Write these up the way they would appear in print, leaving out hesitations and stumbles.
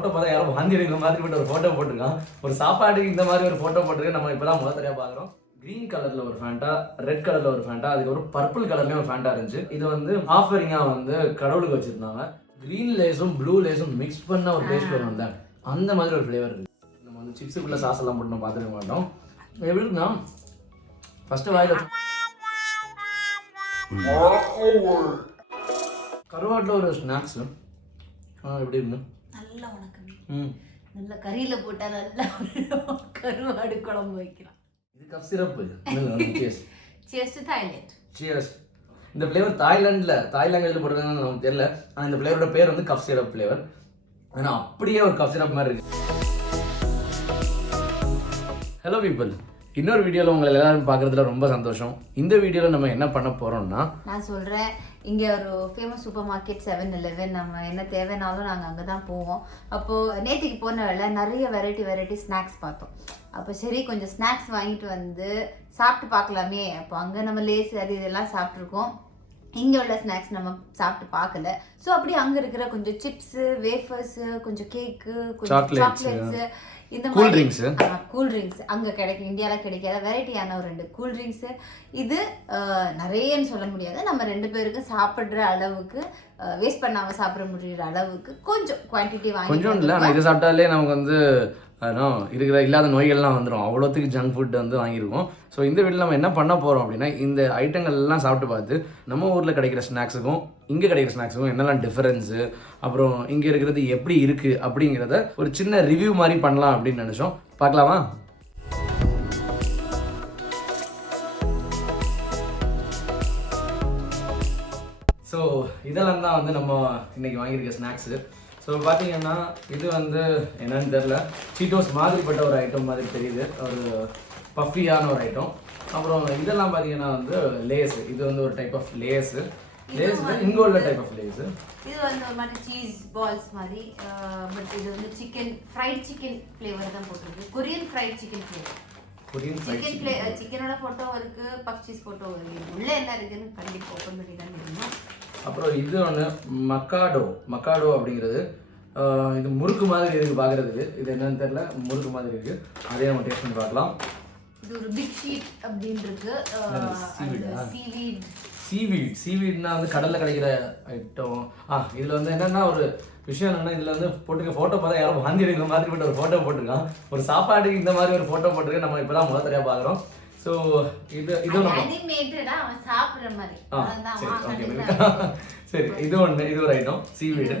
Photo பார்த்தா யாரும் வாந்தி எடுக்கிற மாதிரி ஒரு ஃபோட்டோ போட்டிருக்கான். ஒரு சாப்பாட்டுக்கு இந்த மாதிரி ஒரு ஃபோட்டோ போட்டிருக்கேன். நம்ம இப்போ தான் முதல் தடவை பார்க்குறோம். கிரீன் கலரில் ஒரு ஃபேண்டா, ரெட் கலரில் ஒரு ஃபேண்டா, அதுக்கப்புறம் பர்பிள் கலர்லேயும் ஒரு ஃபேண்டா இருந்துச்சு. இது வந்து ஆஃபரிங்காக வந்து கடவுளுக்கு வச்சுருந்தாங்க. க்ரீன் லேஸும் ப்ளூ லேஸும் மிக்ஸ் பண்ண ஒரு டேஸ்ட் வரும்ல, அந்த மாதிரி ஒரு ஃப்ளேவர் இருக்குது. நம்ம வந்து சிப்ஸுக்குள்ளே சாஸ் எல்லாம் போட்டு நம்ம பார்த்துக்க மாட்டோம். எப்படி இருக்குன்னா ஃபஸ்ட்டு வாயில் கருவாட்டில் ஒரு ஸ்நாக்ஸு எப்படி இருக்கு? நல்லா உனக்கு நல்ல கறியில போட்டா நல்லா கருவாடு குழம்பு வைக்கலாம். இது cup syrup. Cheers. Cheers to Thailand. Cheers. இந்த ஃப்ளேவர் தாய் லாங்குவேஜில் போட்டிருக்காங்கன்னு நமக்கு தெரியல. ஆனால் இந்த ஃப்ளேவரோட பேர் வந்து கப் சிரப் ஃப்ளேவர். ஆனால் அப்படியே ஒரு கப் சிரப் மாதிரி இருக்கு. ஹலோ பீப்புள், இன்னொரு வீடியோவில் உங்களை எல்லாரும் பார்க்குறதுல ரொம்ப சந்தோஷம். இந்த வீடியோவில் நம்ம என்ன பண்ண போகிறோம்னா, நான் சொல்கிறேன், இங்கே ஒரு ஃபேமஸ் சூப்பர் மார்க்கெட் 7-Eleven, நம்ம என்ன தேவைனாலும் நாங்கள் அங்கே தான் போவோம். அப்போது நேற்றுக்கு போன வேலை நிறைய வெரைட்டி ஸ்நாக்ஸ் பார்த்தோம். அப்போ சரி கொஞ்சம் ஸ்நாக்ஸ் வாங்கிட்டு வந்து சாப்பிட்டு பார்க்கலாமே. அப்போ அங்கே நம்ம லேஸ் அது இதெல்லாம் சாப்பிட்ருக்கோம். இங்கே உள்ள ஸ்நாக்ஸ் நம்ம சாப்பிட்டு பார்க்கல. ஸோ அப்படி அங்கே இருக்கிற கொஞ்சம் சிப்ஸு, வேஃபர்ஸு, கொஞ்சம் கேக்கு, கொஞ்சம் சாக்லேட்ஸு, இந்த மாதிரி கூல்ட்ரிங்க்ஸ் அங்கே கிடைக்கும். இந்தியாவில் கிடைக்காத வெரைட்டியான ஒரு 2 கூல்ட்ரிங்க்ஸு. இது நிறையன்னு சொல்ல முடியாது, நம்ம 2 பேருக்கு சாப்பிட்ற அளவுக்கு, வேஸ்ட் பண்ணாமல் சாப்பிட முடிகிற அளவுக்கு கொஞ்சம் குவான்டிட்டி வாங்கி. கொஞ்சம் இல்லை, ஆனால் இதை சாப்பிட்டாலே நமக்கு வந்து இருக்கிற இல்லாத நோய்கள்லாம் வந்துடும். அவ்வளோத்துக்கு ஜங்க் ஃபுட் வந்து வாங்கியிருக்கோம். ஸோ இந்த வீட்டில் நம்ம என்ன பண்ண போகிறோம் அப்படின்னா, இந்த ஐட்டங்கள்லாம் சாப்பிட்டு பார்த்து நம்ம ஊரில் கிடைக்கிற ஸ்நாக்ஸுக்கும் இங்கே கிடைக்கிற ஸ்நாக்ஸுக்கும் என்னெல்லாம் டிஃபரன்ஸு, அப்புறம் இங்கே இருக்கிறது எப்படி இருக்குது அப்படிங்கிறத ஒரு சின்ன ரிவ்யூ மாதிரி பண்ணலாம் அப்படின்னு நினச்சோம். பார்க்கலாமா? ஸோ இதெல்லாம் தான் வந்து நம்ம இன்றைக்கி வாங்கியிருக்க ஸ்நாக்ஸு. ஸோ பார்த்தீங்கன்னா இது வந்து என்னன்னு தெரில, சீட்டோஸ் மாதிரிப்பட்ட ஒரு ஐட்டம் மாதிரி தெரியுது, ஒரு பஃபியான ஒரு ஐட்டம். அப்புறம் இதெல்லாம் பார்த்தீங்கன்னா வந்து லேஸு. இது வந்து ஒரு டைப் ஆஃப் லேஸு. இங்கே உள்ள டைப் ஆஃப் லேஸு. இது வந்து ஒரு மாதிரி சீஸ் பால்ஸ் மாதிரி, பட் இது வந்து ஃப்ரைட் சிக்கன் ஃப்ளேவர் தான் போட்டிருக்கு. Korean fried chicken flavour. சிக்கனோட ஃபோட்டோ இருக்கு, பக் சீஸ் ஃபோட்டோ இருக்கு. உள்ளே என்ன இருக்குன்னு கண்டிப்பாக ஓப்பன் பண்ணி தான் தெரியும். அப்புறம் இது ஒன்று மக்காடோ அப்படிங்கிறது. இது முறுக்கு மாதிரி இருக்குது பார்க்குறதுக்கு. இது என்னன்னு தெரியல, முறுக்கு மாதிரி இருக்குது. அதே நம்ம டேஸ்ட் பண்ணி பார்க்கலாம். இது ஒரு பிக் ஷீட் அப்படின்னு இருக்கு. சீவீட்னா வந்து கடலில் கிடைக்கிற ஐட்டம். இதில் வந்து என்னென்னா ஒரு விஷயம் என்னென்னா, இதில் வந்து போட்டுக்க ஃபோட்டோ பார்த்தா யாரும் வாந்தி எடுக்கிற மாதிரி ஒரு ஃபோட்டோ போட்டிருக்கான். ஒரு சாப்பாட்டுக்கு இந்த மாதிரி ஒரு ஃபோட்டோ போட்டிருக்கேன். நம்ம இப்போ தான் முதல் தடவை பார்க்குறோம். ஸோ இது சரி, இது ஒன்று, இது ஒரு ஐட்டம் சீவீடு.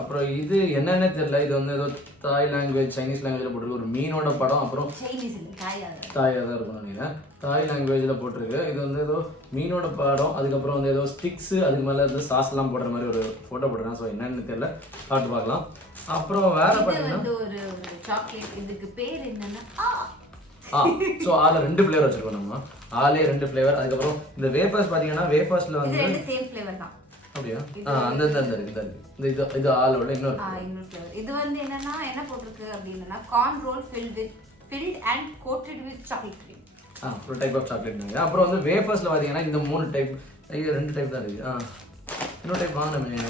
அப்புறம் இது என்னன்னு தெரியல, இது வந்து ஏதோ தாய் லாங்குவேஜ், சைனீஸ் லாங்குவேஜில் போட்டிருக்கு. ஒரு மீனோட படம். அப்புறம் தாயாக தான் இருக்கணும் நினைக்கிறேன். தாய் லாங்குவேஜில் போட்டிருக்கு. இது வந்து ஏதோ மீனோட படம். அதுக்கப்புறம் வந்து ஏதோ ஸ்டிக்ஸு, அதுக்கு மேலே வந்து சாஸ்லாம் போடுற மாதிரி ஒரு ஃபோட்டோ போட்டிருக்கேன். ஸோ என்னன்னு தெரியல, பார்த்து பார்க்கலாம். அப்புறம் வேற பார்த்தீங்கன்னா ஸோ அதில் 2 ஃப்ளேவர் வச்சுருக்கோம் நம்ம. 2 ஃப்ளேவர். அதுக்கப்புறம் இந்த வேஃபர்ஸ் பார்த்தீங்கன்னா, வேஃபர்ஸில் வந்து அப்படியா அந்த இருக்கு. இது ஆளோட இன்னொரு ஃப்ளேவர். இது வந்து என்னன்னா என்ன போட்டிருக்கு அப்படின்னா, corn roll filled and coated with chocolate cream. ஒரு டைப் ஆஃப் சாக்லேட். அப்புறம் வந்து வேஃபர்ஸ்ல பாத்தீங்கன்னா இந்த 3 டைப், 2 டைப் தான் இருக்கு. இன்னொரு டைப் வாங்கணுமே,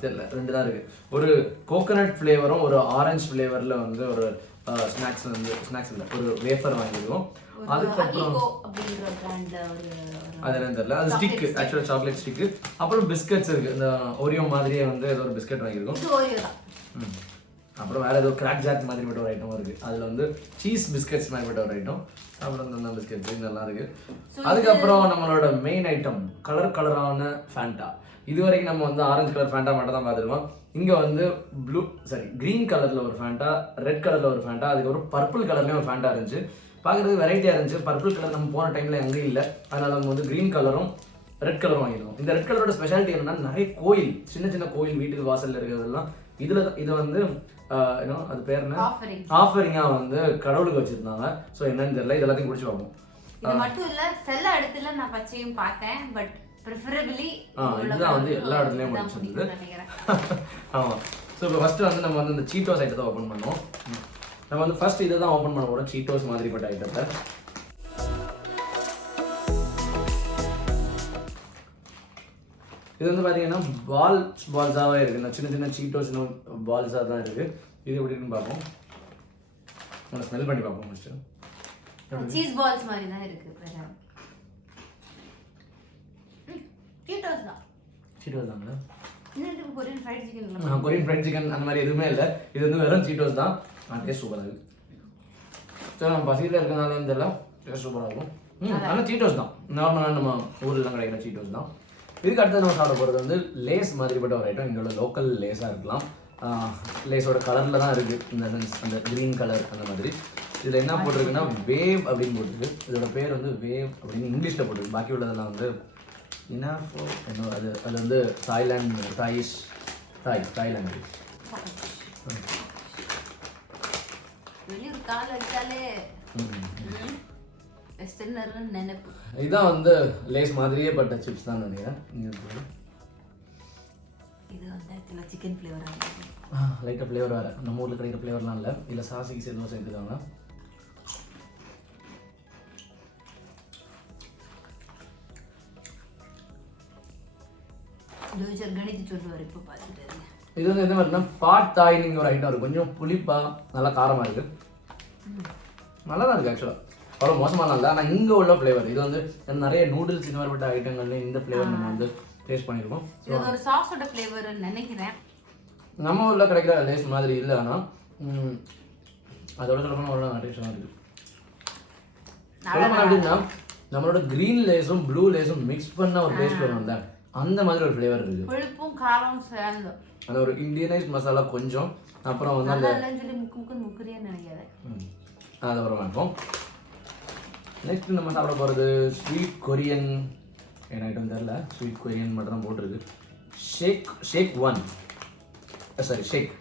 தெரியல, 2 தான் இருக்கு. ஒரு கோகனட் ஃப்ளேவரும் ஒரு ஆரஞ்சு ஃப்ளேவர்ல வந்து ஒரு ஸ்நாக்ஸ் இல்லை, ஒரு வேஃபர் வாங்கிடுவோம். அதுக்கப்புறம் அது என்னன்னு தெரியல, அது ஸ்டிக், ஆக்சுவலாக சாக்லேட் ஸ்டிக்கு. அப்புறம் பிஸ்கட்ஸ் இருக்கு, இந்த ஓரியோ மாதிரியே வந்து ஏதோ ஒரு பிஸ்கட் வாங்கியிருக்கோம். அப்புறம் வேற ஏதோ கிராக் ஜாக் மாதிரி பட்ட ஒரு ஐட்டம் இருக்கு. அதுல வந்து சீஸ் பிஸ்கட்ஸ் மாதிரி பட்ட ஒரு ஐட்டம். அப்புறம் இந்த பிஸ்கட் நல்லா இருக்கு. அதுக்கப்புறம் நம்மளோட மெயின் ஐட்டம் கலரான ஃபேண்டா. இது வரைக்கும் நம்ம வந்து ஆரஞ்சு கலர் ஃபேண்டா மட்டும் தான் பார்த்துருக்கோம். இங்கே வந்து க்ரீன் கலரில் ஒரு ஃபேண்டா, ரெட் கலரில் ஒரு ஃபேண்டா, அதுக்கப்புறம் பர்பிள் கலர்லேயும் ஒரு ஃபேண்டா இருந்துச்சு. பார்க்குறதுக்கு வெரைட்டியாக இருந்துச்சு. பர்பிள் கலர் நம்ம போன டைமில் எங்கேயும் இல்லை. அதனால் நம்ம வந்து க்ரீன் கலரும் ரெட் கலரும் வாங்கிடுவோம். இந்த ரெட் கலரோட ஸ்பெஷாலிட்டி என்னன்னா, நிறைய கோயில், சின்ன கோயில் வீட்டுக்கு வாசலில் இருக்கிறதெல்லாம் இது வந்து அது பேர் என்ன, ஆஃபரிங்காக வந்து கடவுளுக்கு வச்சுருந்தாங்க. ஸோ என்னன்னு தெரியல, இது எல்லாத்தையும் குடிச்சு பார்ப்போம். இது மட்டும் இல்லை, சில இடத்துல நான் பச்சையும் பார்த்தேன், பட் ப்ரிஃபரபிளி இதுதான் வந்து எல்லா இடத்துலையும் முடிச்சிருந்தது. ஆமாம். ஸோ இப்போ ஃபஸ்ட்டு வந்து நம்ம வந்து இந்த சீட்டோஸ் ஐட்டத்தை ஓப்பன் பண்ணோம். நம்ம வந்து ஃபர்ஸ்ட் இதை தான் ஓப்பன் பண்ண போகிறோம், சீட்டோஸ் மாதிரிப்பட்ட ஐட்டத்தை. இது வந்து பார்த்தீங்கன்னா பால்ஸாகவே இருக்குது, சின்ன சின்ன சீட்டோஸ் பால்ஸாக தான் இருக்குது. இது எப்படி இருக்குன்னு பார்ப்போம், நம்ம ஸ்மெல் பண்ணி பார்ப்போம் ஃபஸ்ட்டு. சீஸ் பால்ஸ் மாதிரி தான் இருக்கு. சீட்டோஸ் தாங்களா? Korean fried chicken. Korean fried chicken அந்த மாதிரி எதுவுமே இல்லை, இது வந்து வெறும் சீட்டோஸ் தான். டேஸ்ட் சூப்பராக இருக்குது. ஸோ நம்ம பசியில் இருக்கிறதுனால இதெல்லாம் டேஸ்ட் சூப்பராக இருக்கும். ஆனால் சீட்டோஸ் தான், நார்மலாக நம்ம ஊர்லாம் கிடைக்கிற சீட்டோஸ் தான். இதுக்கு அடுத்து நம்ம சாப்பிட போகிறது வந்து லேஸ் மாதிரிப்பட்ட ஒரு ஐட்டம். எங்களோட லோக்கல் லேஸாக இருக்கலாம். லேஸோட கலரில் தான் இருக்குது, இந்த சென்ஸ் அந்த க்ரீன் கலர் அந்த மாதிரி. இதில் என்ன போட்டிருக்குன்னா வேவ் அப்படின்னு போட்டிருக்கு. இதோட பேர் வந்து வேவ் அப்படின்னு இங்கிலீஷில் போட்டிருக்கு. பாக்கி உள்ளதெல்லாம் வந்து இனாஃபோ என்ன அது வந்து தாய்லாந்து. இதான் வந்து லேஸ் மாதிரியே பட்ட சிப்ஸ் தான் நினைக்கிறேன். இது வந்து சிக்கன் ஃப்ளேவர் லைட்டாக ஃப்ளேவர் வேறு, நம்ம ஊரில் கிடைக்கிற ஃப்ளேவர்லாம் இல்லை. இல்லை சாசிக்கு எதுவும் சேர்த்துக்காங்க. இது வந்து எந்த மாதிரினா பாட் தாய்னிங்க ஒரு ஐட்டம் இருக்குது. கொஞ்சம் புளிப்பாக நல்லா காரமாக இருக்குது, நல்லா தான் இருக்குது ஆக்சுவலாக. அவ்வளோ மோசமான இல்லை. ஆனால் இங்கே உள்ள ஃப்ளேவர் இது வந்து நிறைய நூடுல்ஸ் இந்த மாதிரிப்பட்ட ஐட்டங்கள்ல இந்த ஃப்ளேவர் நம்ம வந்து டேஸ்ட் பண்ணியிருக்கோம். இது ஒரு சாஸோட ஃப்ளேவர் நினைக்கிறேன். நம்ம ஊரில் கிடைக்கிற லேஸ் மாதிரி இல்லை, ஆனால் அதோட சொல்லப்போனால் அவ்வளோ டேஸ்டாக இருக்குது. சொல்லப்போனால் எப்படின்னா நம்மளோட க்ரீன் லேஸும் ப்ளூ லேஸும் மிக்ஸ் பண்ண ஒரு டேஸ்ட் வரும்ல, அந்த மாதிரி ஒரு ஃப்ளேவர் இருக்குது. புளிப்பும் காரமும் சேர்ந்து அந்த ஒரு இந்தியனைஸ் மசாலா கொஞ்சம், அப்புறம் வந்து அந்த அது அப்புறம் இருக்கும். நெக்ஸ்ட் நம்ம சாப்பிட போகிறது ஸ்வீட் கொரியன் என்ன ஐட்டம் தெரியல, ஸ்வீட் கொரியன் மட்டும் தான் போட்டிருக்கு. ஷேக்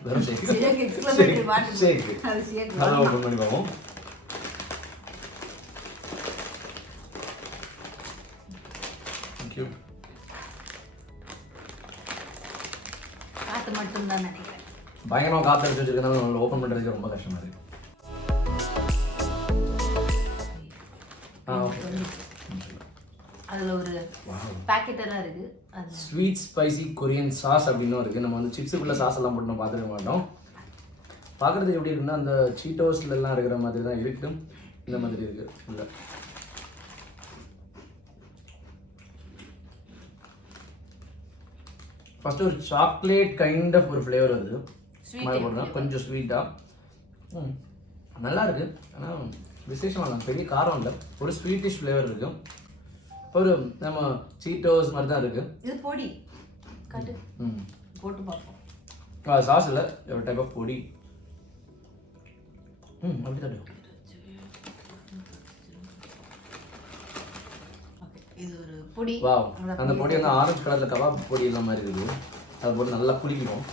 வெறும் ஷேக் நல்லா ஓப்பன் பண்ணி பார்ப்போம். காத்து மட்டும் தான் நினைக்கிறேன். பயங்கரமாக காற்று அடிச்சு வச்சிருக்கனால நம்ம ஓப்பன் பண்ணுறதுக்கு ரொம்ப கஷ்டமாக இருக்குது. அதில் ஒரு பேக்கெட்டெல்லாம் இருக்குது. ஸ்வீட் ஸ்பைசி கொரியன் சாஸ் அப்படின்னு இருக்குது. நம்ம வந்து சிப்ஸுக்குள்ளே சாஸ் எல்லாம் போட்டு நம்ம பார்த்துக்க மாட்டோம். பார்க்குறதுக்கு எப்படி இருக்குன்னா அந்த சீட்டோஸ்லாம் இருக்கிற மாதிரி தான் இருக்குது, இந்த மாதிரி இருக்குது. இல்லை ஃபஸ்ட்டு ஒரு சாக்லேட் கைண்ட் ஆஃப் ஒரு ஃப்ளேவர் வருது, கொஞ்சம் ஸ்வீட்டாக நல்லா இருக்குது. ஆனால் விசேஷமாக பெரிய காரம் இல்லை, ஒரு ஸ்வீட்டிஷ் ஃப்ளேவர் இருக்குது. ஒரு நம்ம சீட்டோஸ் மாதிரி தான் இருக்குது. இது பொடி காட்டு போட்டு பார்ப்போம். சாஸ் இல்லை, ஒரு டைப் ஆஃப் பொடி. அப்படி தான் இது ஒரு பொடி. வா, அந்த பொடி வந்து ஆரஞ்சு கலரில் கபாப் பொடி எல்லாம் மாதிரி இருக்குது. அதை போட்டு நல்லா குளிக்கிட்டோம்.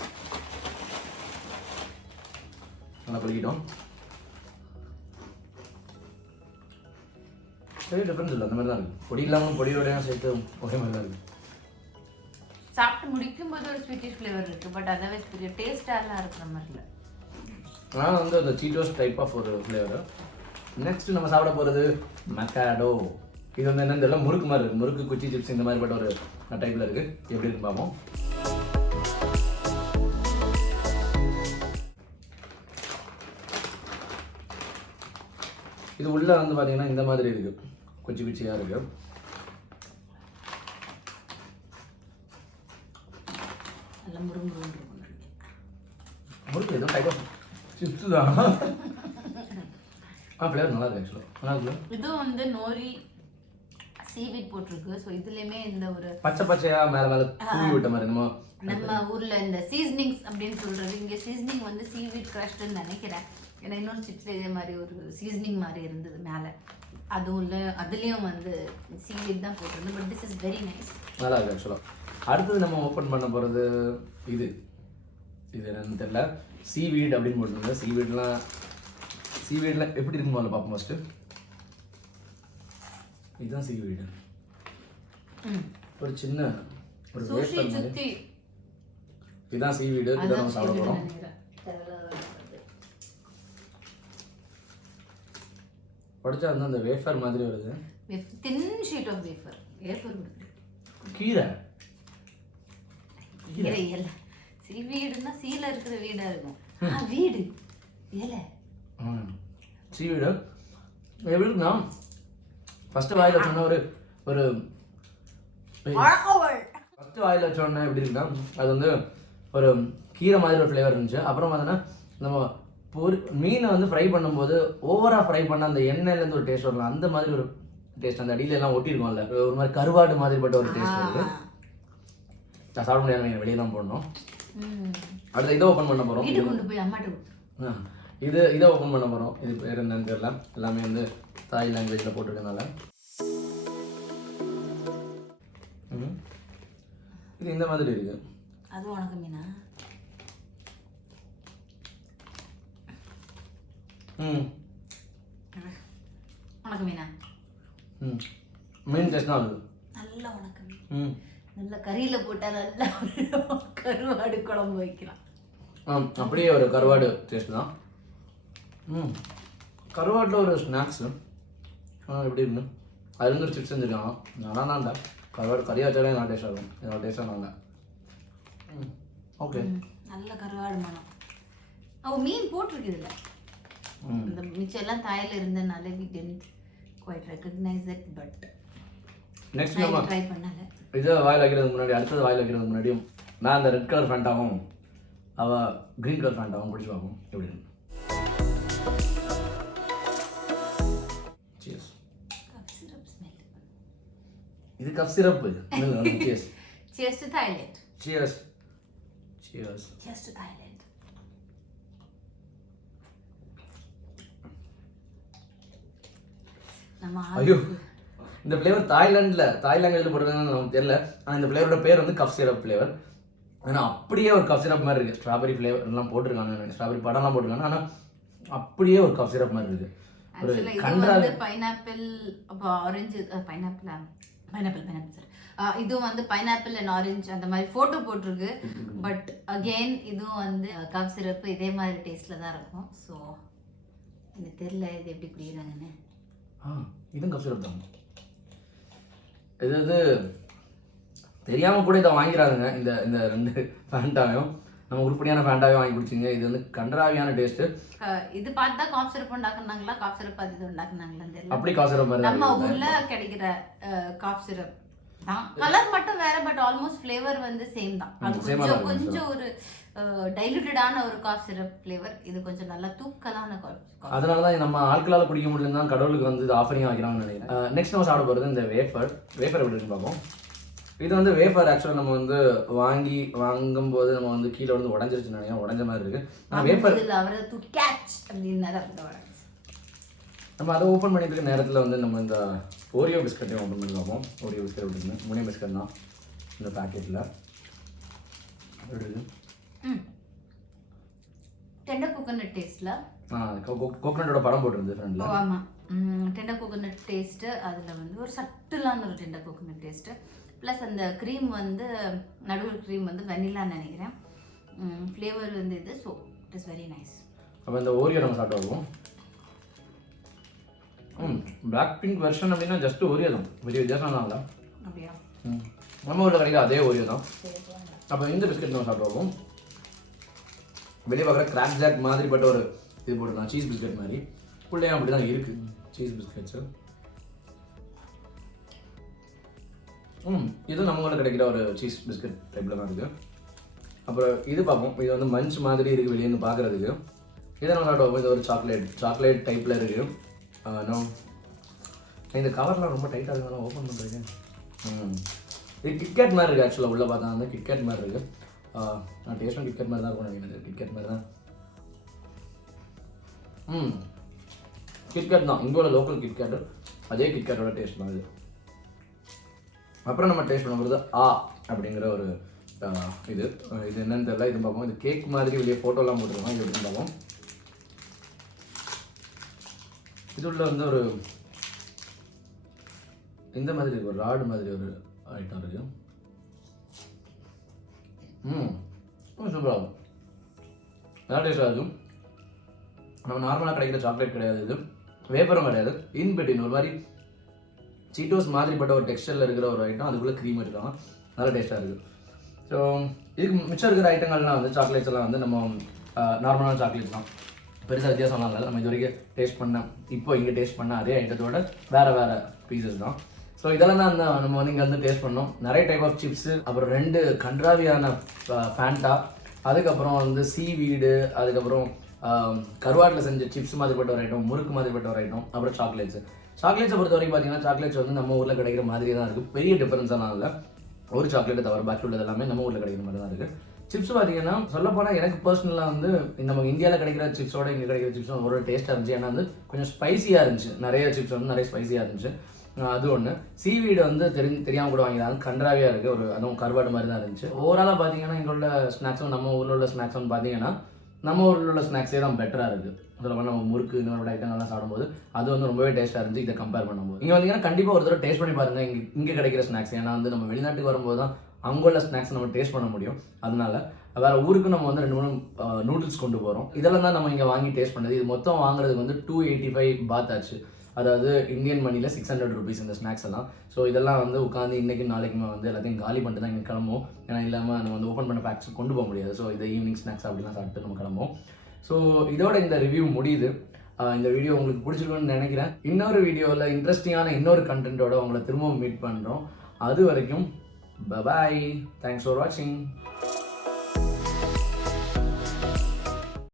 பெரிய டிஃப்ரென்ஸ் இல்லை, அந்த மாதிரி தான் இருக்குது. பொடி இல்லாமல் பொடியோடையும் சேர்த்து ஒரே மாதிரி தான் இருக்குது. சாப்பிட்டு முடிக்கும் போது ஒரு ஸ்வீட்டிஷ் ஃப்ளேவர் இருக்குது, பட் அதர்வைஸ் பெரிய டேஸ்டாலாம் இருக்கிற மாதிரி இல்லை. ஆனால் வந்து அந்த சீட்டோஸ் டைப் ஆஃப் ஒரு ஃப்ளேவர். நெக்ஸ்ட் நம்ம சாப்பிட போகிறது மெக்காடோ. இது வந்து என்னன்னு தெரியல, முறுக்கு மாதிரி இருக்குது, முறுக்கு குச்சி சிப்ஸ் இந்த மாதிரி பட்ட ஒரு டைப்பில் இருக்குது. எப்படி இருக்குன்னு பார்ப்போம். இது உள்ளே வந்து பார்த்தீங்கன்னா இந்த மாதிரி இருக்குது, குச்சி குச்சியாக இருக்குது. முறுக்கு எதுவும் டைப் ஆஃப் சிப்ஸ் தான். ஃப்ளேவர் நல்லா இருக்கு ஆக்சுவலாக, நல்லா இருக்கு. இது வந்து நோரி சீவீட் போட்டிருக்கு. ஸோ இதுலேயுமே இந்த ஒரு பச்சையாக மேலே தூவி விட்ட மாதிரி நம்ம ஊரில் இந்த சீசனிங்ஸ் அப்படின்னு சொல்கிறது. இங்கே சீசனிங் வந்து சீவீட் க்ரஷ்டுன்னு நினைக்கிறேன். ஏன்னா இன்னொரு சிப்ஸில் இதே மாதிரி ஒரு சீசனிங் மாதிரி இருந்தது மேலே. அதுவும் இல்லை, அதுலேயும் வந்து சீவீட் தான் போட்டிருந்தது. But this is very nice, நல்லா இருக்கு ஆக்சுவலாக. அடுத்தது நம்ம ஓப்பன் பண்ண போகிறது இது என்னன்னு தெரியல, சீவீட் அப்படின்னு போட்டிருந்தேன். சீவீடில் எப்படி இருக்குன்னு முதல்ல பார்ப்போம். ஃபஸ்ட்டு இதுதான் சீவீடு, ஒரு சின்ன ஒரு வேஸ்டர் மாதிரி. இதுதான் சீவீடு, இதை நம்ம சாப்பிட போகிறோம். படிச்சா வந்து அந்த வேஃபர் மாதிரி வருது, தின் ஷீட் ஆஃப் வேஃபர். கீரை இலை வீடுன்னா சீல இருக்கிற வீடா இருக்கும். வீடு இலை சீவீடு எப்படி இருக்குன்னா ஃபஸ்ட்டு வாயில் வச்சோன்னா ஒரு ஃபஸ்ட்டு வாயில் வச்சோன்னா எப்படி இருக்குன்னா அது வந்து ஒரு கீரை மாதிரி ஒரு ஃப்ளேவர் இருந்துச்சு. அப்புறம் பார்த்தோன்னா நம்ம மீனை வந்து ஃப்ரை பண்ணும்போது ஓவராக ஃப்ரை பண்ண அந்த எண்ணெயிலேருந்து ஒரு டேஸ்ட் வரலாம். அந்த மாதிரி ஒரு டேஸ்ட் அந்த அடியில எல்லாம் ஒட்டிருக்கோம்ல, ஒரு மாதிரி கருவாடு மாதிரிப்பட்ட ஒரு டேஸ்ட் வருது. நான் சாப்பிட முடியாது, வெளியே தான் போடணும். அடுத்து இதை ஓப்பன் பண்ண போகிறோம். இதை ஓப்பன் பண்ண போகிறோம். இது பேர் என்னன்னு தெரியல, எல்லாமே வந்து தாய் லாங்குவேஜில் போட்டிருக்கனால. இது இந்த மாதிரி இருக்கு. அது உனக்கு மீனா? உனக்கு மீனா? மீன் டேஸ்ட் தான் அது. நல்லா உனக்கு மீன் நல்ல கறியில் போட்டால் நல்லா கருவாடு குழம்பு வைக்கலாம். அப்படியே ஒரு கருவாடு டேஸ்ட் தான். கருவாட்டில் ஒரு ஸ்நாக்ஸு எப்படி இருக்கு, அது வந்து ஒரு சிப்ஸ் செஞ்சுருக்காங்க. நல்லா தான்டா கருவாடு கறி வச்சாலே நல்லா டேஸ்ட் ஆகும். இதோட டேஸ்ட்டாக நல்லா. ஓகே, நல்ல கருவாடு மனம். அவள் மீன் போட்டிருக்குதுல்ல, இந்த மிச்சம் எல்லாம் தாயில் இருந்தனால we didn't quite recognize it, but next நம்ம ட்ரை பண்ணல. இதை வாயில் வைக்கிறதுக்கு முன்னாடி, அடுத்தது வாயில் வைக்கிறதுக்கு முன்னாடியும் நான் அந்த ரெட் கலர் ஃபேண்டாவும் அவள் க்ரீன் கலர் ஃபேண்டாவும் குடிச்சு பார்ப்போம் எப்படி இருக்கு. சியர்ஸ். Cup syrup smell. இது cup syrup. Cheers. Cheers to Thailand. Cheers. Cheers. Cheers to Thailand. ஐயோ, இந்த ஃப்ளேவர் தாய்லாந்தில் போட்டிருக்காங்கன்னு நமக்கு தெரியல. ஆனால் இந்த ஃப்ளேவரோட பேர் வந்து கப் சிரப் ஃப்ளேவர். ஆனால் அப்படியே ஒரு கப் சிரப் மாதிரி இருக்குது. ஸ்ட்ராபெரி ஃப்ளேவர் எல்லாம் போட்டிருக்காங்க, ஸ்ட்ராபெரி படம்லாம் போட்டிருக்காங்க. ஆனால் அப்படியே ஒரு கப் சிரப் மாதிரி இருக்குது. ஒரு கண்டால் பைனாப்பிள், அப்போ ஆரஞ்சு, பைனாப்பிள் சார், இதுவும் வந்து பைனாப்பிள் அண்ட் ஆரஞ்சு அந்த மாதிரி ஃபோட்டோ போட்டிருக்கு. பட் அகெயின் இதுவும் வந்து கப் சிரப்பு இதே மாதிரி டேஸ்ட்டில் தான் இருக்கும். ஸோ எனக்கு தெரியல இது எப்படி குடிக்கிறாங்கன்னு. இதுவும் கப் சிரப் தான். இது தெரியாமல் கூட இதை வாங்கிறாங்க. இந்த ரெண்டு ஃபேண்டாவையும் நம்ம உருப்படியான ஃபேண்டாவே வாங்கி குடிச்சிங்க. இது வந்து கண்டராவியான டேஸ்ட்டு. இது பார்த்தா காஃப் சிரப் உண்டாக்குனாங்களா, காஃப் சிரப் அது உண்டாக்குனாங்களான்னு தெரியல. அப்படி காஃப் சிரப் மாதிரி நம்ம ஊர்ல கிடைக்கிற காஃப் சிரப் தான். கலர் மட்டும் வேற, பட் ஆல்மோஸ்ட் ஃப்ளேவர் வந்து சேம் தான். அது கொஞ்சம் ஒரு டைலூட்டடான ஒரு காஃப் சிரப் ஃப்ளேவர். இது கொஞ்சம் நல்லா தூக்கலான காஃப். அதனால தான் நம்ம ஆட்களால் குடிக்க முடியலன்னு தான் கடவுளுக்கு வந்து இது ஆஃபரிங் ஆகிறாங்கன்னு நினைக்கிறேன். நெக்ஸ்ட் நம்ம சாப்பிட போகிறது இந்த வேஃபர் எப்படி இருக்குன்னு பார்ப்போம். இது வந்து வேஃபர் ஆக்சுவலாக நம்ம வந்து வாங்கும்போது நம்ம வந்து கீழே வந்து உடஞ்சிருச்சுன்னு நினைக்கிறேன். உடஞ்ச மாதிரி இருக்கு. வேஃபர் நம்ம அதை ஓப்பன் பண்ணிட்டு இருக்க நேரத்தில் வந்து நம்ம இந்த ஓரியோ பிஸ்கட்டையும் ஓப்பன் பண்ணி பார்ப்போம். ஓரியோ பிஸ்கட் விட்டுருங்க, 3 பிஸ்கட் தான் இந்த பேக்கெட்டில். டெண்டர் கோகோனட் டேஸ்ட்ல கோகோனட்டோட படம் போட்டுருந்து ஃப்ரெண்ட்ல. ஆமாம், டெண்டர் கோகோனட் டேஸ்ட்டு. அதில் வந்து ஒரு சட்டிலான ஒரு டெண்டர் கோகோனட் டேஸ்ட்டு. ப்ளஸ் அந்த க்ரீம் வந்து நடுவில் க்ரீம் வந்து வெனிலான்னு நினைக்கிறேன். ஃப்ளேவர் வந்து இது. So it is very nice. அப்போ இந்த ஓரியோ நம்ம சாப்பிட்டு வருவோம். பிளாக் பிங்க் வெர்ஷன் அப்படின்னா ஜஸ்ட் ஓரியோ தான், பெரிய வித்தியாசம் தான் இல்லை. அப்படியா? நம்ம ஊரில் கிடைக்கிற அதே ஓரியோ தான். அப்போ இந்த பிஸ்கட் நம்ம சாப்பிட்டு வருவோம். வெளியே பார்க்குற கிராக் ஜாக் மாதிரிப்பட்ட ஒரு இது போட்டுருக்கலாம், சீஸ் பிஸ்கட் மாதிரி. உள்ளே அப்படி தான் இருக்குது சீஸ் பிஸ்கட்ஸு. இது நம்ம ஊரில் கிடைக்கிற ஒரு சீஸ் பிஸ்கட் டைப்பில் தான் இருக்குது. அப்புறம் இது பார்ப்போம். இது வந்து மஞ்ச் மாதிரி இருக்குது வெளியேருந்து பார்க்குறதுக்கு. இதை நம்ம சாப்பிட்டு பார்ப்போம். இது ஒரு சாக்லேட் டைப்பில் இருக்குது. இந்த கவர்லாம் ரொம்ப டைட்டாக இருந்தாலும் ஓப்பன் பண்ணுறேன். இது கிட்கேட் மாதிரி இருக்குது. ஆக்சுவலாக உள்ளே பார்த்தா வந்து கிட்கேட் மாதிரி இருக்குது. நான் டேஸ்ட்டும் கிட்கேட் மாதிரி தான் இருக்கும் நினைக்கிறேன். கிட்கேட் மாதிரி தான். கிட்கேட் தான், இங்கே உள்ள லோக்கல் கிட்கேட்டு. அதே கிட்கேட்டோட டேஸ்ட் தான் இது. அப்புறம் நம்ம டேஸ்ட் பண்ணும்போது அப்படிங்கிற ஒரு இது என்னன்னு தெரியல. இது பார்ப்போம். இது கேக் மாதிரி வெளியே ஃபோட்டோலாம் போட்டுருக்கோம். இது எப்படின்னு பார்ப்போம். இது உள்ள வந்து ஒரு இந்த மாதிரி இருக்கு, ஒரு ராடு மாதிரி ஒரு ஐட்டம் இருக்கு. சூப்பராகும், நல்லா டேஸ்டாக இருக்கும். நம்ம நார்மலாக கிடைக்கிற சாக்லேட் கிடையாது, இது வேப்பரும் கிடையாது. இன்பிட்வீன் ஒரு மாதிரி சீட்டோஸ் மாதிரிப்பட்ட ஒரு டெக்ஸ்டரில் இருக்கிற ஒரு ஐட்டம். அதுக்குள்ளே க்ரீம் இருக்காங்க, நல்லா டேஸ்ட்டாக இருக்குது. ஸோ இதுக்கு மிச்சம் இருக்கிற ஐட்டங்கள்லாம் வந்து சாக்லேட்ஸ் எல்லாம் வந்து நம்ம நார்மலான சாக்லேட்ஸ் தான், பெருசாக வித்தியாசம்லாம் இல்லை. நம்ம இது வரைக்கும் டேஸ்ட் பண்ண இப்போ இங்கே டேஸ்ட் பண்ண அதே ஐட்டத்தோட வேறு பீசஸ் தான். ஸோ இதெல்லாம் தான் நம்ம வந்து இங்கே வந்து டேஸ்ட் பண்ணோம். நிறைய டைப் ஆஃப் சிப்ஸு, அப்புறம் 2 கன்றாவியான ஃபேண்டா, அதுக்கப்புறம் வந்து சீவீடு, அதுக்கப்புறம் கருவாட்டில் செஞ்ச சிப்ஸ் மாதிரிப்பட்ட ஒரு ஐட்டம், முறுக்கு மாதிரிப்பட்ட ஒரு ஐட்டம், அப்புறம் சாக்லேட்ஸை பொறுத்த வரைக்கும் பார்த்தீங்கன்னா சாக்லேட்ஸ் வந்து நம்ம ஊரில் கிடைக்கிற மாதிரியே தான் இருக்குது. பெரிய டிஃபரன்ஸாலாம் இல்லை. ஒரு சாக்லேட்டை தவிர பாக்கி உள்ளது எல்லாமே நம்ம ஊரில் கிடைக்கிற மாதிரி தான் இருக்குது. சிப்ஸ் பார்த்தீங்கன்னா சொல்லப்போனால் எனக்கு பர்சனலாக வந்து நம்ம இந்தியாவில் கிடைக்கிற சிப்ஸோட இங்கே கிடைக்கிற சிப்ஸும் ஒரு டேஸ்ட்டாக இருந்துச்சு. ஏன்னா வந்து கொஞ்சம் ஸ்பைசியாக இருந்துச்சு. நிறைய சிப்ஸ் வந்து நிறைய ஸ்பைசியாக இருந்துச்சு. அது ஒன்று. சீவீடு வந்து தெரியாமல் கூட வாங்கினாலும் கன்றாவியாக இருக்குது. ஒரு அதுவும் கருவாடு மாதிரி தான் இருந்துச்சு. ஓவராலாக பார்த்தீங்கன்னா இங்கே உள்ள ஸ்நாக்ஸும் நம்ம ஊரில் உள்ள ஸ்நாக்ஸும் பார்த்தீங்கன்னா நம்ம ஊரில் உள்ள ஸ்நாக்ஸே தான் பெட்டராக இருக்குது. அதில் நம்ம முறுக்கு இந்த மாதிரி ஐட்டங்கள்லாம் சாப்பிடும்போது அது வந்து ரொம்பவே டேஸ்ட்டாக இருந்துச்சு இதை கம்பேர் பண்ணும்போது. இங்கே வந்தீங்கன்னா கண்டிப்பாக ஒரு தடவை டேஸ்ட் பண்ணி பாருங்கள் இங்கே கிடைக்கிற ஸ்நாக்ஸ். ஏன்னா வந்து நம்ம வெளிநாட்டுக்கு வரும்போது தான் அங்குள்ள ஸ்நாக்ஸ் நம்ம டேஸ்ட் பண்ண முடியும். அதனால வேறு ஊருக்கு நம்ம வந்து 2-3 நூடுல்ஸ் கொண்டு போகிறோம். இதெல்லாம் தான் நம்ம இங்கே வாங்கி டேஸ்ட் பண்ணது. இது மொத்தம் வாங்குறதுக்கு வந்து 285 பாத் ஆச்சு. அதாவது இந்தியன் மணியில் 600 rupees இந்த ஸ்நாக்ஸ் எல்லாம். ஸோ இதெல்லாம் வந்து உட்காந்து இன்றைக்கும் நாளைக்குமே வந்து எல்லாத்தையும் காலி பண்ணிட்டு தான் இங்கே கிளம்புவோம். ஏன்னா இல்லாமல் நம்ம வந்து ஓப்பன் பண்ண பேக்ஸ் கொண்டு போக முடியாது. ஸோ இதை ஈவினிங் ஸ்நாக்ஸ் அப்படிலாம் சாப்பிட்டு நம்ம கிளம்புவோம். ஸோ இதோட இந்த ரிவ்யூ முடியுது. இந்த வீடியோ உங்களுக்கு பிடிச்சிருக்குன்னு நினைக்கிறேன். இன்னொரு வீடியோவில் இன்ட்ரெஸ்டிங்கான இன்னொரு கண்டென்ட்டோட உங்களை திரும்பவும் மீட் பண்ணுறோம். அது வரைக்கும் பை. தேங்க்ஸ் ஃபார் வாட்சிங்.